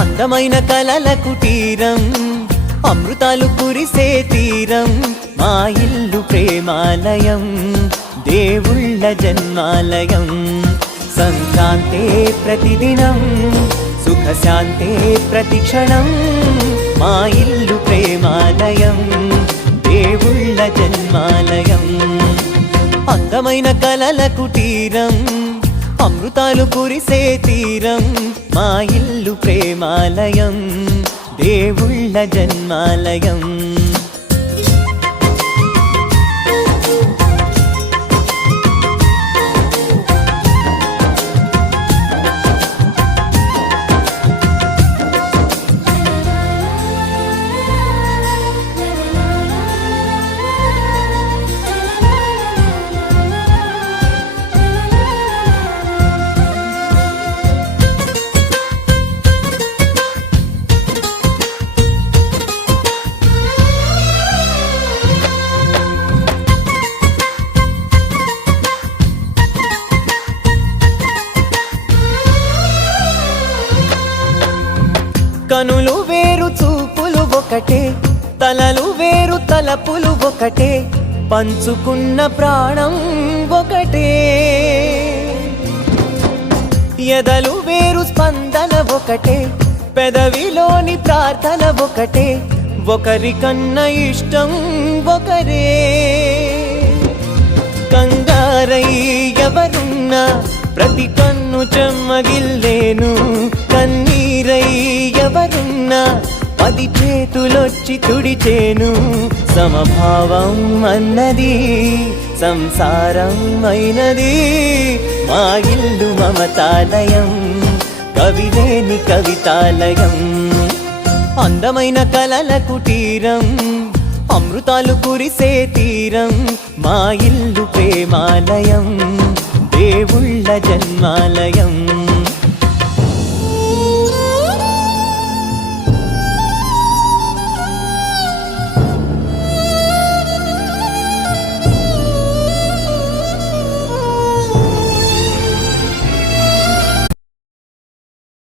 అందమైన కలల కుటీరం, అమృతాలు కురిసే తీరం, మా ఇల్లు ప్రేమాలయం, దేవుళ్ళ జన్మాలయం. సంక్రాంతే ప్రతిదినం, సుఖశాంతే ప్రతిక్షణం, మా ఇల్లు ప్రేమాలయం, దేవుళ్ళ జన్మాలయం. అందమైన కలల కుటీరం, అమృతాలు కురిసే తీరం, మా ఇల్లు ప్రేమాలయం, దేవుళ్ళ జన్మాలయం. కనులు వేరు చూపులు ఒకటే, తలలు వేరు తలపులు ఒకటే, పంచుకున్న ప్రాణం ఒకటే. ఎదలు వేరు స్పందన ఒకటే, పెదవిలోని ప్రార్థన ఒకటే, ఒకరికన్నా ఇష్టం ఒకరే. కంగారై ఎవరున్నా ప్రతి కన్ను చెమ్మగిల్లేను, కన్నీరై ఎవరున్నా 10 చేతులొచ్చి తుడిచేను. సమభావం అన్నది సంసారం అయినది, మా ఇల్లు మమతాలయం, కవిలేని కవితాలయం. అందమైన కలల కుటీరం, అమృతాలు కురిసే తీరం, మా ఇల్లు ప్రేమాలయం, దేవుళ్ళ జన్మాలయం.